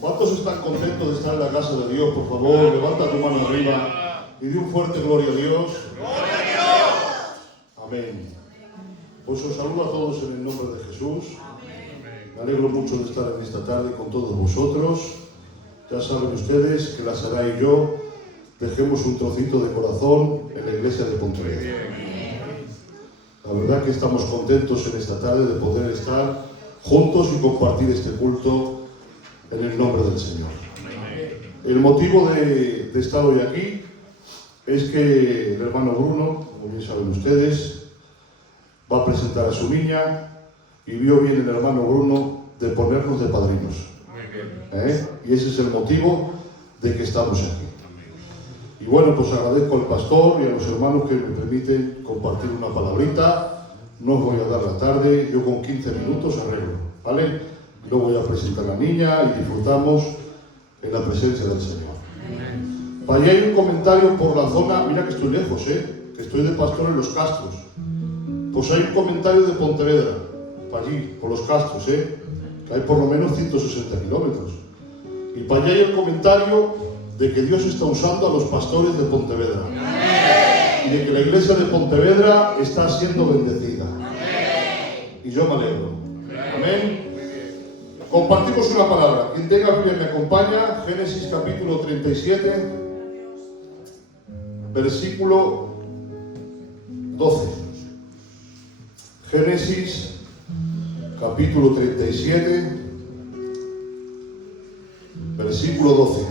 ¿Cuántos están contentos de estar en la casa de Dios? Por favor, levanta tu mano arriba y di un fuerte gloria a Dios. ¡Gloria a Dios! Amén. Pues os saludo a todos en el nombre de Jesús. Me alegro mucho de estar en esta tarde con todos vosotros. Ya saben ustedes que la Sara y yo dejemos un trocito de corazón en la iglesia de Pontevedra. La verdad que estamos contentos en esta tarde de poder estar juntos y compartir este culto en el nombre del Señor. El motivo de estar hoy aquí es que el hermano Bruno, como bien saben ustedes, va a presentar a su niña y vio bien el hermano Bruno de ponernos de padrinos. Y ese es el motivo de que estamos aquí. Y bueno, pues agradezco al pastor y a los hermanos que me permiten compartir una palabrita. No os voy a dar la tarde, yo con 15 minutos arreglo, ¿vale? Luego voy a presentar a la niña y disfrutamos en la presencia del Señor. Para allá hay un comentario por la zona, mira que estoy lejos, que estoy de pastor en Los Castros. Pues hay un comentario de Pontevedra, para allí, por Los Castros, que hay por lo menos 160 kilómetros. Y para allá hay el comentario de que Dios está usando a los pastores de Pontevedra. Y de que la iglesia de Pontevedra está siendo bendecida. Y yo me alegro. Amén. Compartimos una palabra. Quien tenga Biblia me acompaña. Génesis capítulo 37, versículo 12. Génesis capítulo 37, versículo 12.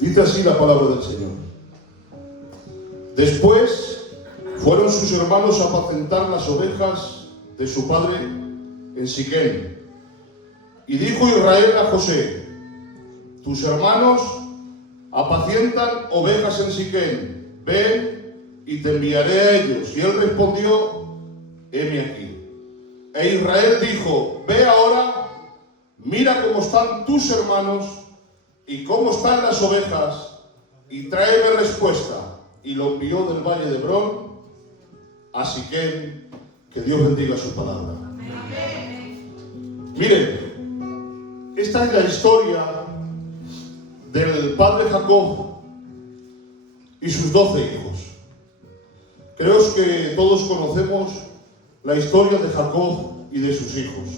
Dice así la palabra del Señor. Después fueron sus hermanos a apacentar las ovejas de su padre en Siquem. Y dijo Israel a José: tus hermanos apacientan ovejas en Siquem, ven y te enviaré a ellos. Y él respondió: heme aquí. E Israel dijo: ve ahora, mira cómo están tus hermanos y cómo están las ovejas, y tráeme respuesta. Y lo envió del valle de Hebrón a Siquem. Que Dios bendiga su palabra. Miren, esta es la historia del padre Jacob y sus 12 hijos. Creo que todos conocemos la historia de Jacob y de sus hijos.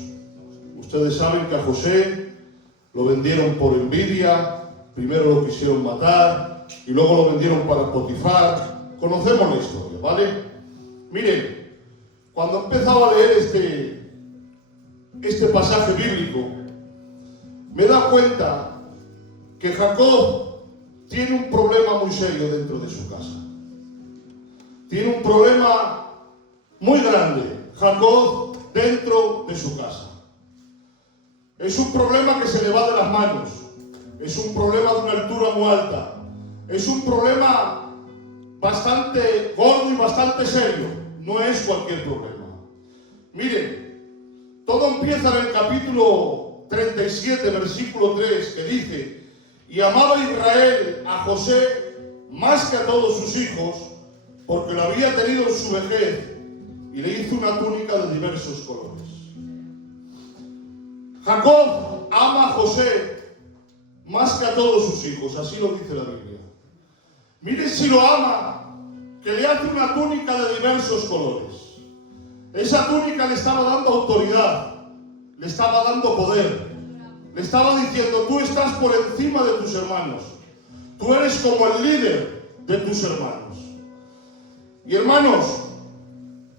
Ustedes saben que a José lo vendieron por envidia, primero lo quisieron matar y luego lo vendieron para Potifar. Conocemos la historia, ¿vale? Miren, cuando empezaba a leer este pasaje bíblico, me he dado cuenta que Jacob tiene un problema muy serio dentro de su casa. Tiene un problema muy grande, Jacob, dentro de su casa. Es un problema que se le va de las manos. Es un problema de una altura muy alta. Es un problema bastante gordo y bastante serio. No es cualquier problema. Miren, todo empieza en el capítulo 37, versículo 3, que dice: y amaba Israel a José más que a todos sus hijos, porque lo había tenido en su vejez, y le hizo una túnica de diversos colores. Jacob ama a José más que a todos sus hijos, así lo dice la Biblia. Miren si lo ama, que le hace una túnica de diversos colores. Esa túnica le estaba dando autoridad, le estaba dando poder, le estaba diciendo: tú estás por encima de tus hermanos, tú eres como el líder de tus hermanos. Y hermanos,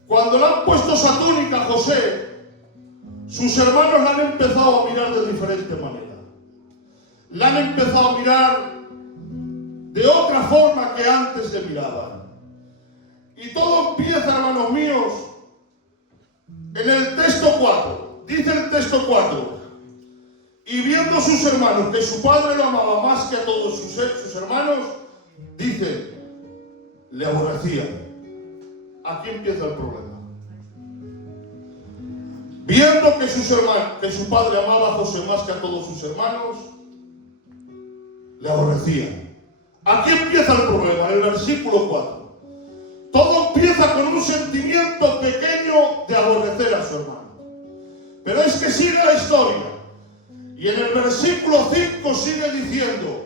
cuando le han puesto esa túnica a José, sus hermanos la han empezado a mirar de diferente manera. La han empezado a mirar de otra forma que antes le miraban. Y todo empieza, hermanos míos, en el texto 4. Dice el texto 4: y viendo sus hermanos que su padre lo amaba más que a todos sus hermanos, dice, le aborrecían. Aquí empieza el problema. Viendo que su padre amaba a José más que a todos sus hermanos, le aborrecían. Aquí empieza el problema, en el versículo 4. Todo empieza con un sentimiento pequeño de aborrecer a su hermano. Pero es que sigue la historia. Y en el versículo 5 sigue diciendo: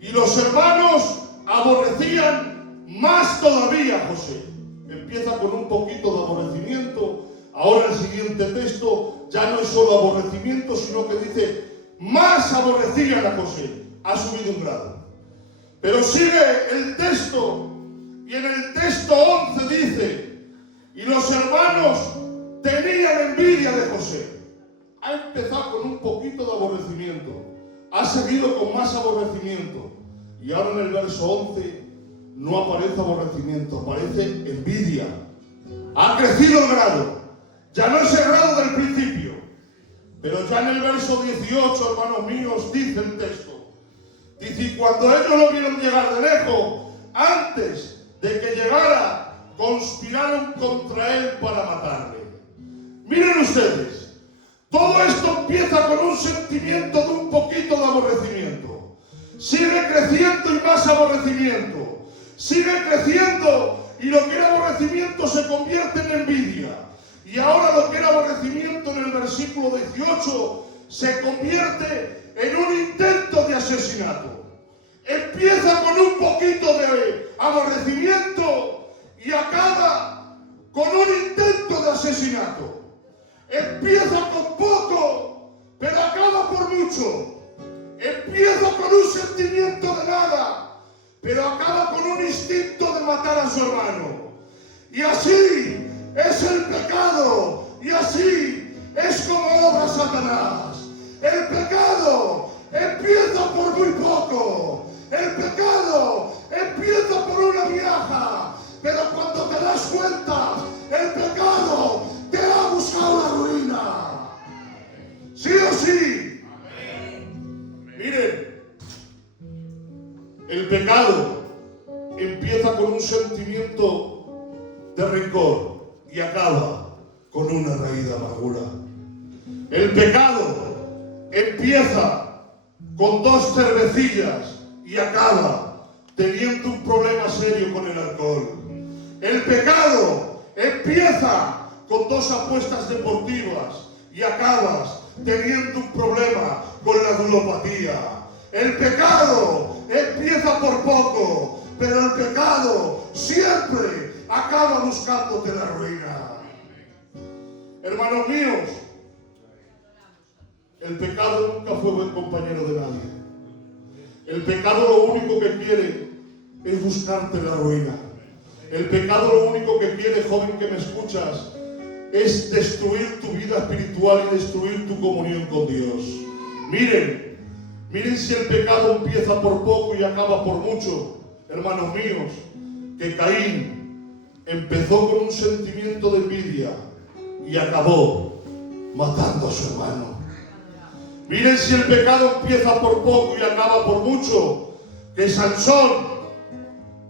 y los hermanos aborrecían más todavía a José. Empieza con un poquito de aborrecimiento. Ahora el siguiente texto ya no es solo aborrecimiento, sino que dice: más aborrecían a José. Ha subido un grado. Pero sigue el texto, y en el texto 11 dice: y los hermanos tenían envidia de José. Ha empezado con un poquito de aborrecimiento, ha seguido con más aborrecimiento, y ahora en el verso 11 no aparece aborrecimiento, aparece envidia. Ha crecido el grado, ya no es el grado del principio, pero ya en el verso 18, hermanos míos, dice el texto, dice: y cuando ellos lo vieron llegar de lejos, antes de que llegara, conspiraron contra él para matarle. Miren ustedes, todo esto empieza con un sentimiento de un poquito de aborrecimiento. Sigue creciendo y más aborrecimiento. Sigue creciendo y lo que era aborrecimiento se convierte en envidia. Y ahora lo que era aborrecimiento en el versículo 18 se convierte en un intento de asesinato. Empieza con un poquito de aborrecimiento y acaba con un intento de asesinato. Empieza con poco, pero acaba por mucho. Empieza con un sentimiento de nada, pero acaba con un instinto de matar a su hermano. Y así es el pecado, y así es como obra Satanás. El pecado empieza por muy poco. El pecado empieza por una miaja, pero cuando te das cuenta, el pecado te ha buscado la ruina. ¿Sí o sí? Miren, el pecado empieza con un sentimiento de rencor y acaba con una raíz de amargura. El pecado empieza con 2 cervecillas y acaba teniendo un problema serio con el alcohol. El pecado empieza con 2 apuestas deportivas y acabas teniendo un problema con la ludopatía. El pecado empieza por poco, pero el pecado siempre acaba buscándote la ruina. Hermanos míos, el pecado nunca fue buen compañero de nadie. El pecado lo único que quiere es buscarte la ruina. El pecado lo único que quiere, joven que me escuchas, es destruir tu vida espiritual y destruir tu comunión con Dios. Miren si el pecado empieza por poco y acaba por mucho, hermanos míos, que Caín empezó con un sentimiento de envidia y acabó matando a su hermano. Miren si el pecado empieza por poco y acaba por mucho, que Sansón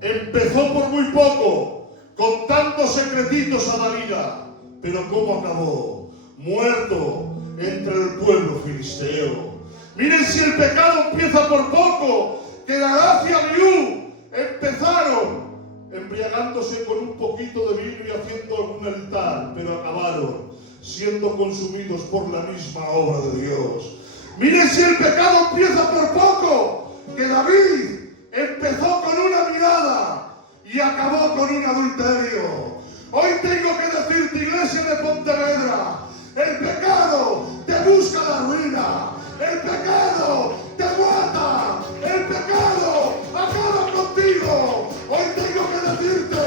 empezó por muy poco, contando secretitos a Dalila, pero ¿cómo acabó? Muerto entre el pueblo filisteo. Miren si el pecado empieza por poco, que Nadab y Abiú empezaron embriagándose con un poquito de vino y haciendo algún altar, pero acabaron siendo consumidos por la misma obra de Dios. Miren si el pecado empieza por poco, que David empezó con una mirada y acabó con un adulterio. Hoy tengo que decirte, iglesia de Pontevedra, el pecado te busca la ruina, el pecado te mata, el pecado acaba contigo. Hoy tengo que decirte,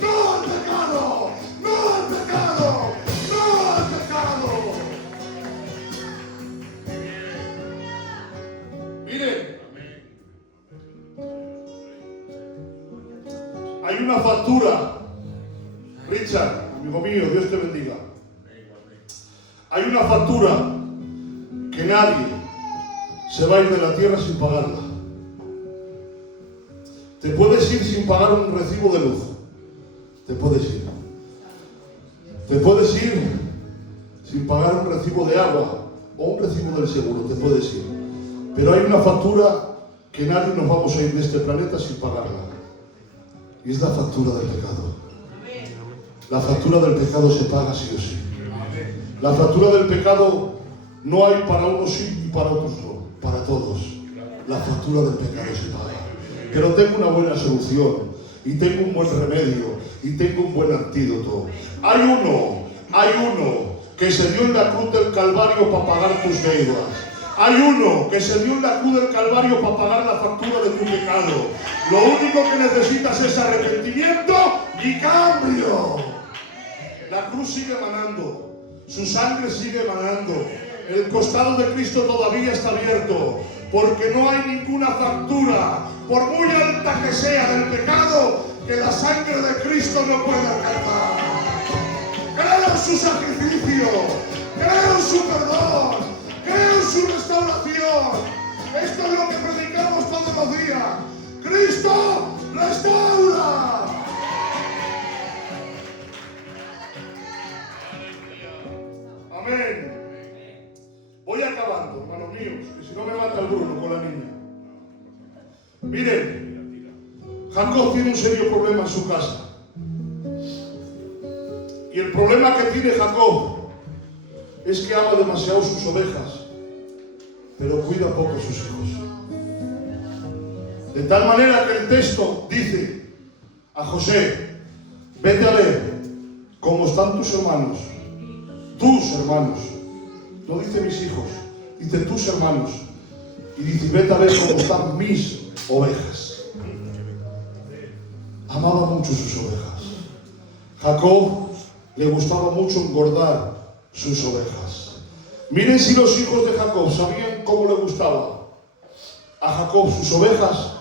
no al pecado, no al pecado, no al pecado. Miren, hay una factura, Richard, amigo mío, Dios te bendiga. Hay una factura que nadie se va a ir de la tierra sin pagarla. Te puedes ir sin pagar un recibo de luz. Te puedes ir. Te puedes ir sin pagar un recibo de agua o un recibo del seguro. Te puedes ir. Pero hay una factura que nadie nos vamos a ir de este planeta sin pagarla. Y es la factura del pecado. La factura del pecado se paga sí o sí. La factura del pecado no hay para unos sí y para otros no, para todos. La factura del pecado se paga. Pero tengo una buena solución, y tengo un buen remedio, y tengo un buen antídoto. Hay uno que se dio en la cruz del Calvario para pagar tus deudas. Hay uno que se dio en la cruz del Calvario para pagar la factura de tu pecado. Lo único que necesitas es arrepentimiento y cambio. La cruz sigue manando, su sangre sigue manando. El costado de Cristo todavía está abierto, porque no hay ninguna factura, por muy alta que sea, del pecado que la sangre de Cristo no puede alcanzar. Creo en su sacrificio, creo en su perdón, creo en su restauración. Esto es lo que predicamos todos los días. ¡Cristo restaura! Amén. Voy acabando, hermanos míos, que si no me mata el Bruno con la niña. Miren, Jacob tiene un serio problema en su casa. Y el problema que tiene Jacob es que ama demasiado sus ovejas, pero cuida poco a sus hijos. De tal manera que el texto dice a José: vete a ver cómo están tus hermanos. No dice mis hijos, dice tus hermanos. Y dice: vete a ver cómo están mis ovejas. Amaba mucho sus ovejas. Jacob le gustaba mucho engordar sus ovejas. Miren si los hijos de Jacob sabían cómo le gustaba a Jacob sus ovejas,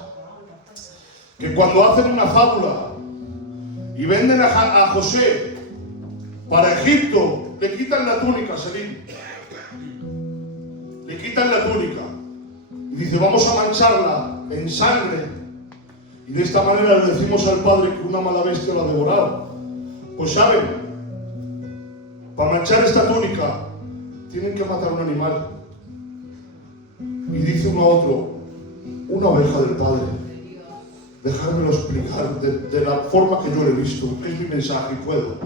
que cuando hacen una fábula y venden a José para Egipto, le quitan la túnica, Selim. Le quitan la túnica y dice: vamos a mancharla en sangre, y de esta manera le decimos al padre que una mala bestia la ha devorado. Pues saben, para manchar esta túnica tienen que matar un animal. Y dice uno a otro: una oveja del padre. Dejármelo explicar de la forma que yo lo he visto, que es mi mensaje y puedo.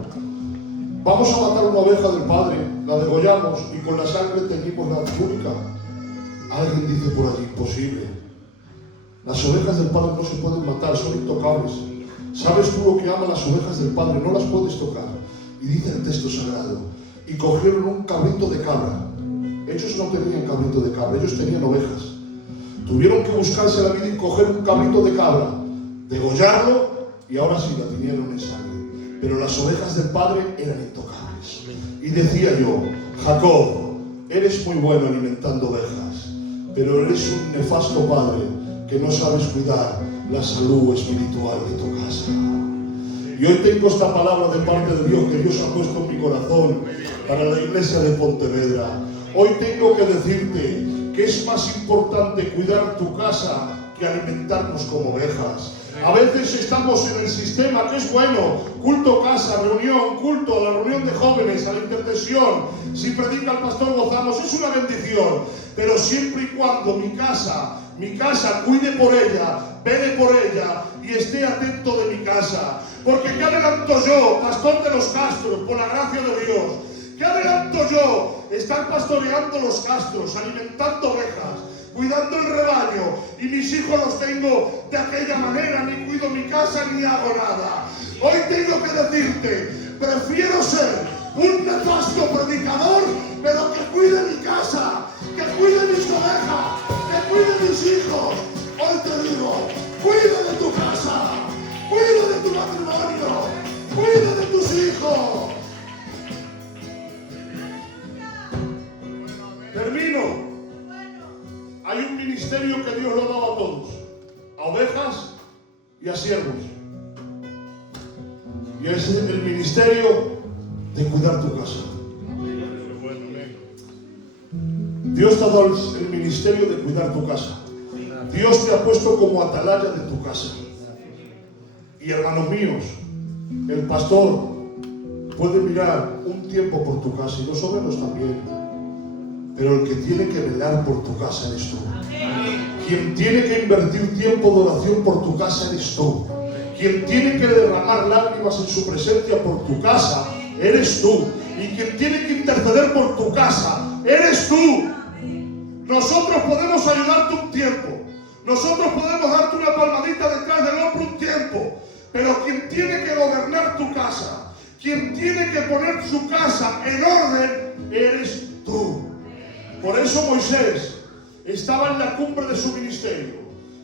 Vamos a matar una oveja del padre, la degollamos y con la sangre teñimos la túnica. Alguien dice por allí: imposible. Las ovejas del padre no se pueden matar, son intocables. ¿Sabes tú lo que aman las ovejas del padre? No las puedes tocar. Y dice el texto sagrado: y cogieron un cabrito de cabra. Ellos no tenían cabrito de cabra, ellos tenían ovejas. Tuvieron que buscarse la vida y coger un cabrito de cabra, degollarlo, y ahora sí la tiñeron en sangre. Pero las ovejas del padre eran intocables. Y decía yo: Jacob, eres muy bueno alimentando ovejas, pero eres un nefasto padre que no sabes cuidar la salud espiritual de tu casa. Y hoy tengo esta palabra de parte de Dios que Dios ha puesto en mi corazón para la iglesia de Pontevedra. Hoy tengo que decirte que es más importante cuidar tu casa que alimentarnos como ovejas. A veces estamos en el sistema, que es bueno: culto, casa, reunión, culto, a la reunión de jóvenes, a la intercesión. Si predica el pastor gozamos, es una bendición. Pero siempre y cuando mi casa cuide por ella, vele por ella y esté atento de mi casa. Porque ¿qué adelanto yo, pastor de los castros, por la gracia de Dios? ¿Qué adelanto yo? Estar pastoreando los castros, alimentando ovejas, cuidando el rebaño, y mis hijos los tengo de aquella manera, ni cuido mi casa ni hago nada. Hoy tengo que decirte: prefiero ser un nefasto predicador, pero que cuide mi casa, que cuide mis ovejas, que cuide mis hijos. Hoy te digo: cuida de tu casa, cuida de tu matrimonio, cuida de tus hijos. Termino. Hay un ministerio que Dios lo ha dado a todos: a ovejas y a siervos. Y es el ministerio de cuidar tu casa. Dios te ha dado el ministerio de cuidar tu casa. Dios te ha puesto como atalaya de tu casa. Y hermanos míos, el pastor puede mirar un tiempo por tu casa, y los obreros también. Pero el que tiene que velar por tu casa eres tú. Quien tiene que invertir tiempo de oración por tu casa eres tú. Quien tiene que derramar lágrimas en su presencia por tu casa eres tú. Y quien tiene que interceder interceder por tu casa. Eres tú. Nosotros podemos ayudarte un tiempo. Nosotros podemos darte una palmadita detrás del hombro un tiempo. Pero quien tiene que gobernar tu casa, quien tiene que poner su casa en orden, eres tú. Por eso Moisés estaba en la cumbre de su ministerio.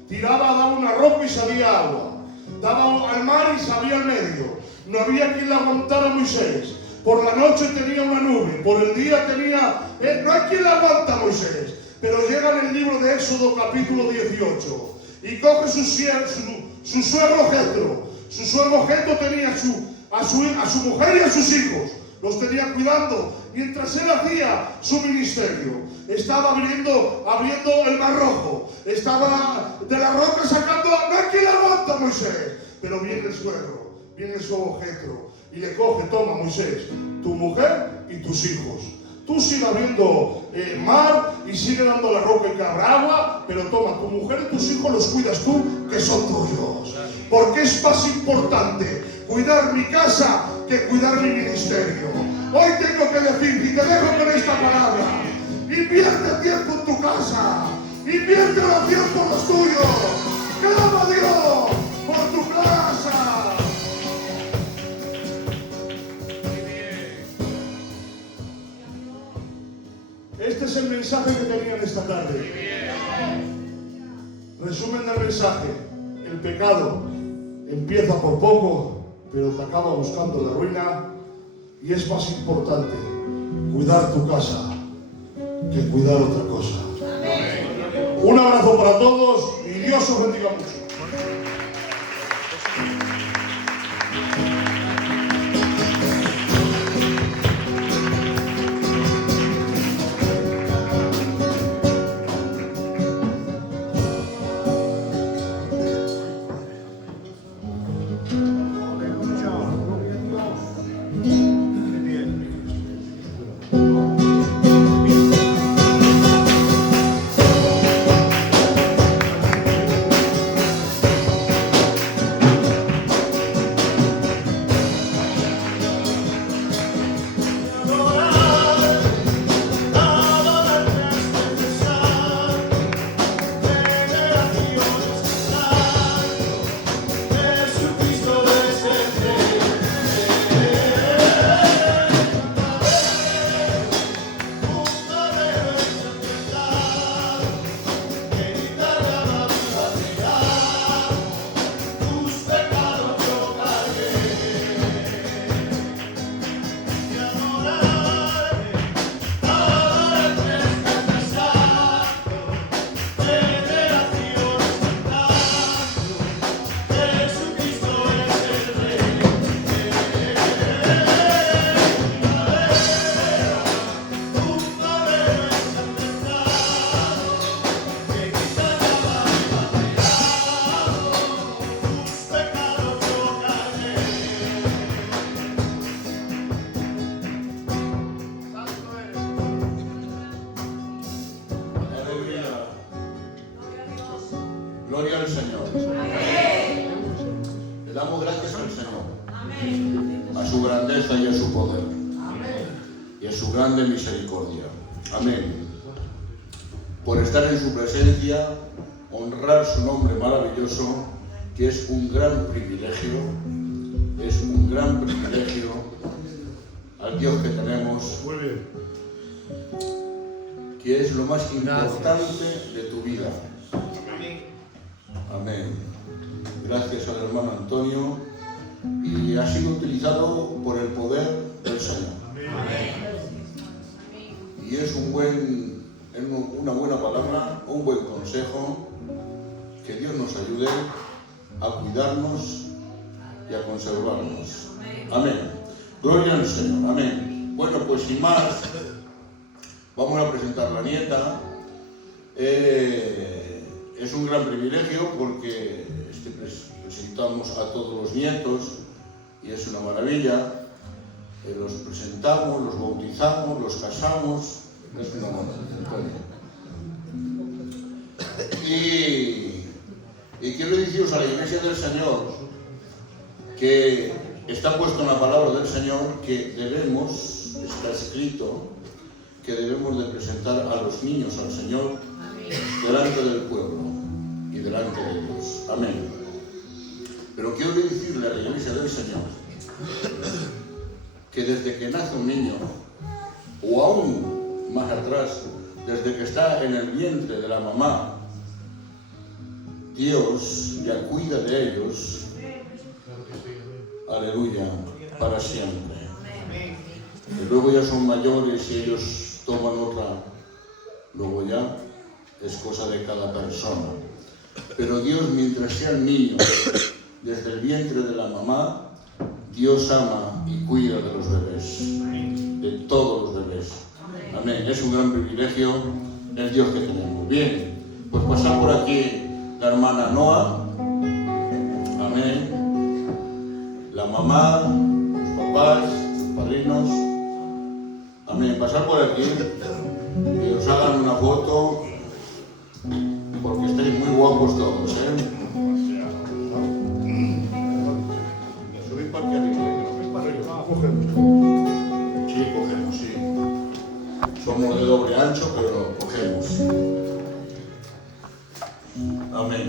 Tiraba, daba una roca y salía agua. Daba al mar y salía al medio. No había quien la aguantara a Moisés. Por la noche tenía una nube, por el día tenía... no hay quien la aguanta a Moisés. Pero llega en el libro de Éxodo capítulo 18 y coge su suegro Jetro. Su suegro Jetro tenía a su mujer y a sus hijos. Los tenía cuidando mientras él hacía su ministerio. Estaba abriendo el mar rojo. Estaba de la roca sacando... No hay quien la aguanta a Moisés. Pero viene el suegro, viene el suegro Jetro y le coge: toma Moisés, tu mujer y tus hijos. Tú sigue abriendo mar y sigue dando la roca y que habrá agua, pero toma, tu mujer y tus hijos los cuidas tú, que son tuyos. Porque es más importante cuidar mi casa que cuidar mi ministerio. Hoy tengo que decir, y te dejo con esta palabra: invierte tiempo en tu casa, invierte oración por los tuyos, clama a Dios por tu casa. Este es el mensaje que tenían esta tarde. Resumen del mensaje: el pecado empieza por poco, pero te acaba buscando la ruina, y es más importante cuidar tu casa que cuidar otra cosa. Un abrazo para todos y Dios os bendiga mucho. Gloria al Señor. Le damos gracias al Señor, a su grandeza y a su poder, y a su grande misericordia. Amén. Por estar en su presencia, honrar su nombre maravilloso, que es un gran privilegio, al Dios que tenemos, que es lo más importante de tu vida. Amén. Gracias al hermano Antonio, y ha sido utilizado por el poder del Señor. Y es una buena palabra, un buen consejo. Que Dios nos ayude a cuidarnos y a conservarnos. Amén. Gloria al Señor. Amén. Bueno, pues sin más, vamos a presentar la nieta. Es un gran privilegio porque presentamos a todos los nietos y es una maravilla. Los presentamos, los bautizamos, los casamos. Es una maravilla. Y quiero deciros a la Iglesia del Señor que está puesto en la palabra del Señor que debemos está escrito que debemos de presentar a los niños al Señor delante del pueblo y delante de Dios. Amén. Pero quiero decirle a la Iglesia del Señor que desde que nace un niño, o aún más atrás, desde que está en el vientre de la mamá, Dios ya cuida de ellos, aleluya, para siempre. Y luego ya son mayores y ellos toman otra, luego ya es cosa de cada persona. Pero Dios, mientras sean niños, desde el vientre de la mamá, Dios ama y cuida de los bebés, de todos los bebés. Amén. Es un gran privilegio el Dios que tenemos. Bien, pues pasar por aquí la hermana Noa. Amén. La mamá, los papás, los padrinos. Amén. Pasar por aquí, que os hagan una foto, porque estáis muy guapos todos, ¿eh? Subid para aquí arriba. Sí, cogemos, sí. Somos de doble ancho, pero cogemos. Amén.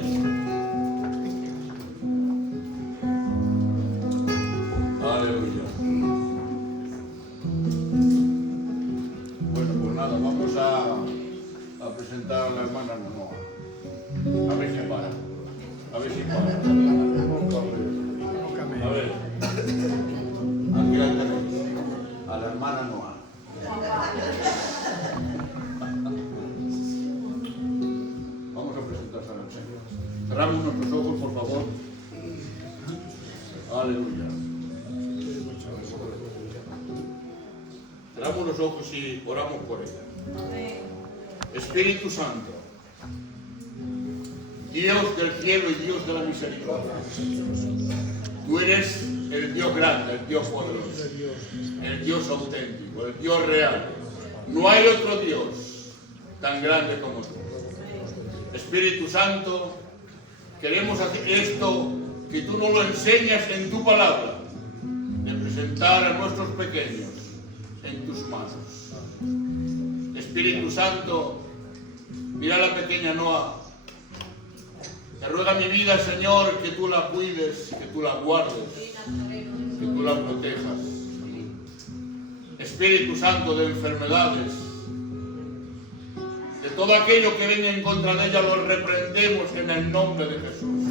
Aleluya. Bueno, pues nada, vamos a presentar a la hermana Noa. A ver si para. A ver si para. A ver. Aquí la tenéis. A la hermana Noa. Vamos a presentarse al Señor. Cerramos nuestros ojos, por favor. Aleluya. Cerramos los ojos y oramos por ella. Espíritu Santo, Dios del cielo y Dios de la misericordia, tú eres el Dios grande, el Dios poderoso, el Dios auténtico, el Dios real. No hay otro Dios tan grande como tú. Espíritu Santo, queremos hacer esto que tú nos lo enseñas en tu palabra, de presentar a nuestros pequeños en tus manos. Espíritu Santo, mira a la pequeña Noa. Te ruega mi vida, Señor, que tú la cuides, que tú la guardes, que tú la protejas. Espíritu Santo, de enfermedades, de todo aquello que venga en contra de ella, lo reprendemos en el nombre de Jesús.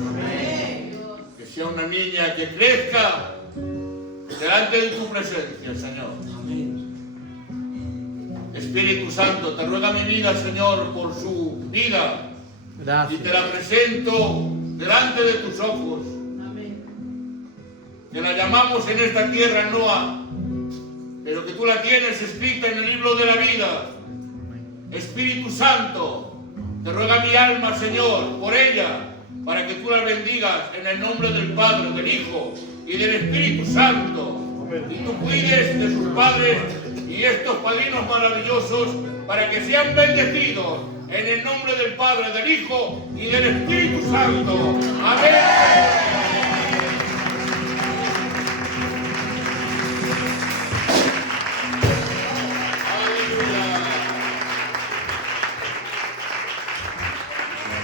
Que sea una niña que crezca delante de tu presencia, Señor. Espíritu Santo, te ruega mi vida, Señor, por su vida. Gracias. Y te la presento delante de tus ojos. Amén. Que la llamamos en esta tierra Noa, pero que tú la tienes escrita en el libro de la vida. Espíritu Santo, te ruega mi alma, Señor, por ella, para que tú la bendigas en el nombre del Padre, del Hijo y del Espíritu Santo. Y tú cuides de sus padres y estos padrinos maravillosos para que sean bendecidos en el nombre del Padre, del Hijo y del Espíritu Santo. Amén.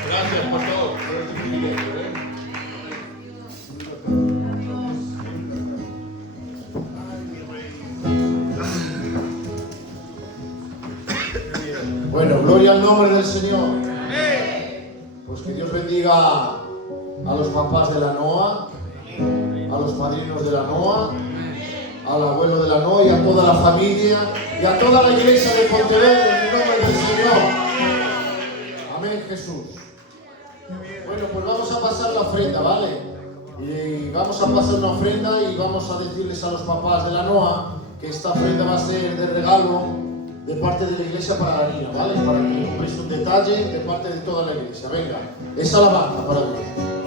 Gracias, pastor, por este privilegio. Bueno, gloria al nombre del Señor. Pues que Dios bendiga a los papás de la Noa, a los padrinos de la Noa, al abuelo de la Noa y a toda la familia y a toda la iglesia de Pontevedra en el nombre del Señor. Amén, Jesús. Bueno, pues vamos a pasar la ofrenda, ¿vale? Y vamos a pasar una ofrenda y vamos a decirles a los papás de la Noa que esta ofrenda va a ser de regalo de parte de la iglesia para la niña, ¿vale? Para que compréis un detalle de parte de toda la iglesia. Venga, es alabanza para Dios.